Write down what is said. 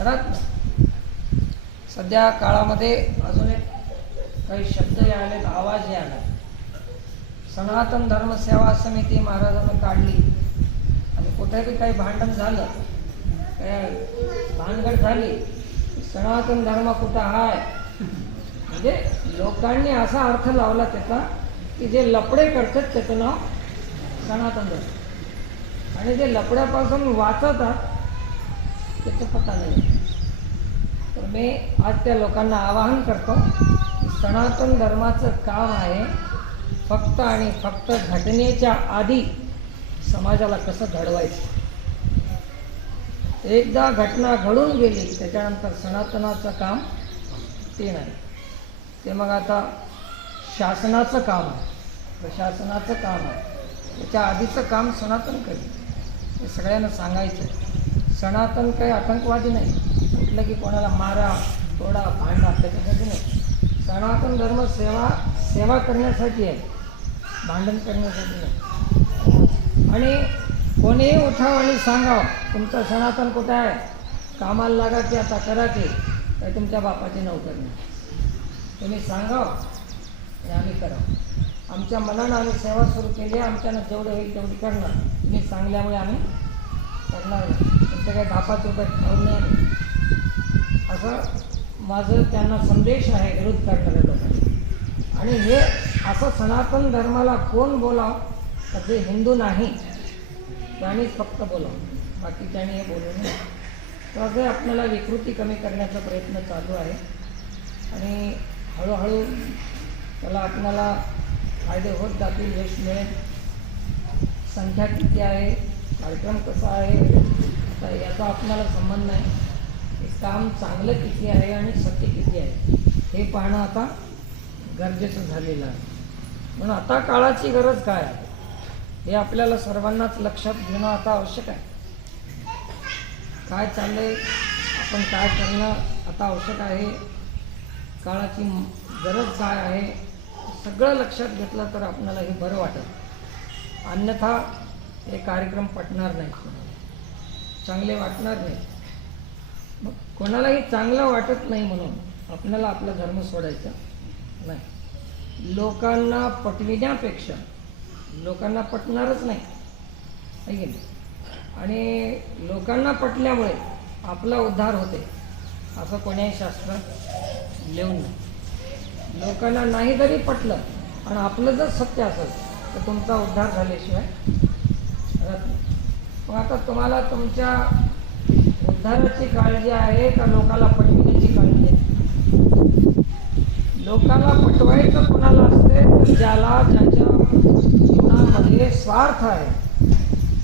रत्न सध्या काळामध्ये अजून एक काही शब्द यायलेत, आवाज यायला. सनातन धर्म सेवा समिती महाराजांनी काढली आणि कुठेही काही भांडण झालं, काय भानगड झाली, सनातन धर्म कुठं आहे म्हणजे लोकांनी असा अर्थ लावला त्याचा की जे लपडे करतात त्याचं नाव सनातन धर्म आणि जे लपड्यापासून वाचतात त्याचा पत्ता नाही. तर मी आज त्या लोकांना आवाहन करतो की सनातन धर्माचं काम आहे फक्त आणि फक्त घटनेच्या आधी समाजाला कसं घडवायचं. एकदा घटना घडून गेली त्याच्यानंतर सनातनाचं काम ते नाही. ते मग आता शासनाचं काम आहे, प्रशासनाचं काम आहे. त्याच्या आधीचं काम सनातन करेल. हे सगळ्यांना सांगायचं. सनातन काही आतंकवादी नाही, म्हटलं की कोणाला मारा तोडा भांडा त्याच्यासाठी नाही. सनातन धर्म सेवा करण्यासाठी आहे, भांडण करण्यासाठी नाही. आणि कोणीही उठाव आणि सांगावं तुमचं सनातन कुठं आहे, कामाला लागा की आता करा की, काही तुमच्या बापाची नोकर नाही. तुम्ही सांगावं आणि आम्ही करावं. आमच्या मनानं आम्ही सेवा सुरू केली आहे, आमच्यानं जेवढं होईल तेवढी करणार. तुम्ही सांगल्यामुळे आम्ही करणार नाही. तुमचं काही 10-5 रुपये ठेवून नाही. असं माझं त्यांना संदेश आहे विरोध करणाऱ्या लोकांना. आणि हे असं सनातन धर्माला कोण बोलावं तर जे हिंदू नाही त्यांनीच फक्त बोलावं, बाकीच्यांनी हे बोलू नये. तर असं आपल्याला विकृती कमी करण्याचा प्रयत्न चालू आहे आणि हळूहळू त्याला आपल्याला फायदे होत जातील, यश मिळेल. संख्या किती आहे, कार्यक्रम कसा आहे तर याचा आपल्याला संबंध नाही. हे काम चांगलं किती आहे आणि सत्य किती आहे हे पाहणं आता गरजेचं झालेलं आहे. म्हणून आता काळाची गरज काय आहे हे आपल्याला सर्वांनाच लक्षात घेणं आता आवश्यक आहे. काय चाललंय, आपण काय करणं आता आवश्यक आहे, काळाची गरज काय आहे सगळं लक्षात घेतलं तर आपल्याला हे बरं वाटेल. अन्यथा हे कार्यक्रम पटणार नाही, चांगले वाटणार नाही. मग कोणालाही चांगलं वाटत नाही म्हणून आपल्याला आपला धर्म सोडायचा नाही. लोकांना पटविण्यापेक्षा लोकांना पटणारच नाही आहे की नाही. आणि लोकांना पटल्यामुळे आपला उद्धार होते असं कोण्याही शास्त्रात लिहून नाही. लोकांना नाही जरी पटलं आणि आपलं जर सत्य असेल तर तुमचा उद्धार झाल्याशिवाय राहत नाही. मग आता तुम्हाला तुमच्या उद्धाराची काळजी आहे का लोकाला पटविण्याची काळजी आहे? लोकाला पटवायचं कोणाला असते तर ज्याला ज्याच्या जीवनामध्ये स्वार्थ आहे,